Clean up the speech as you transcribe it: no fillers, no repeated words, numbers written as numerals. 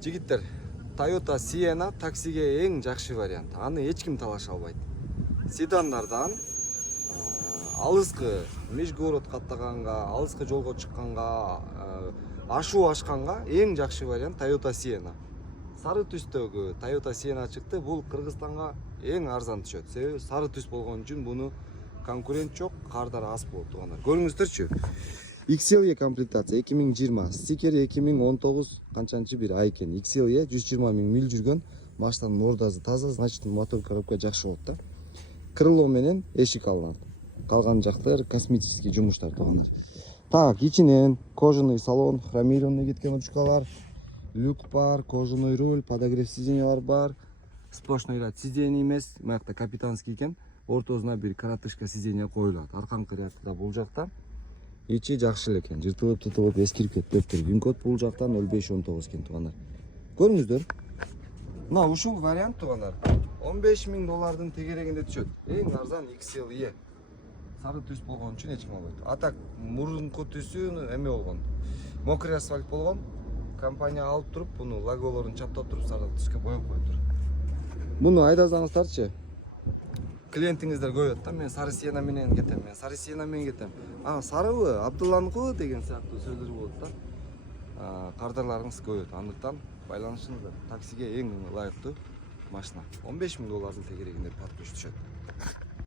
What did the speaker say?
Жигиттер, Toyota Sienna таксиге эң жакшы вариант. Аны эч ким талаша албайт. Седандардан алыскы межгород каттаганга, алыскы жолго чыкканга, ашуу ашканга эң жакшы вариант Toyota Sienna. Сары түстөгү Toyota Sienna чыкты. Бул Кыргызстанга эң арзан түшөт. Себеби сары түс болгон үчүн буну конкурент жок, кардар аз болот тугандар. Көрүңүздөрчү. XLE комплектация 2020, стикер 2019 канчанчы бир ай экен. XLE 120 000 миль жүргөн, машинанын ордасы таза, значит мотор коробка жакшы болот да. Крыло менен эшик алынат. Калган жактар косметический жумуштар тугандар. Так, ичинен кожаный салон, хромированный кеткен ручкалар, люк бар, кожаный руль, подогрев сиденьялар бар. Сплошной ряд сидений эмес, мыякта капитанский экен. Ортосуна бир коротышка сиденье коюлат. Арканкы рядда бул жакта ичи жакшы эле экен. Жыртылып тутулуп эскирип кетпеп тур. Винкод бул жактан 0519 экен тугандар. Көрүңүздөр. Мына ушул вариант тугандар. $15,000 тегерегинде түшөт. Эң арзан XLE. Сары түс болгон үчүн эч ким албайт. А так мурунку түсү эме болгон. Мокрый асфальт болгон. Компания алып туруп, буну логолорун чаптап туруп сары түскө боеп коюптур. Буну айдасаңыздарчы. Клиентиңиздер коет да, мен сары Sienna менен кетем, мен сары Sienna менен кетем. Сарыбы, Абдулланыкыбы деген сыяктуу сөздөр болот да. Кардарларыңыз коет. Андыктан байланышыңыздар. Таксиге эң ылайыктуу машина. $15,000 тегерегинде подключ түшөт.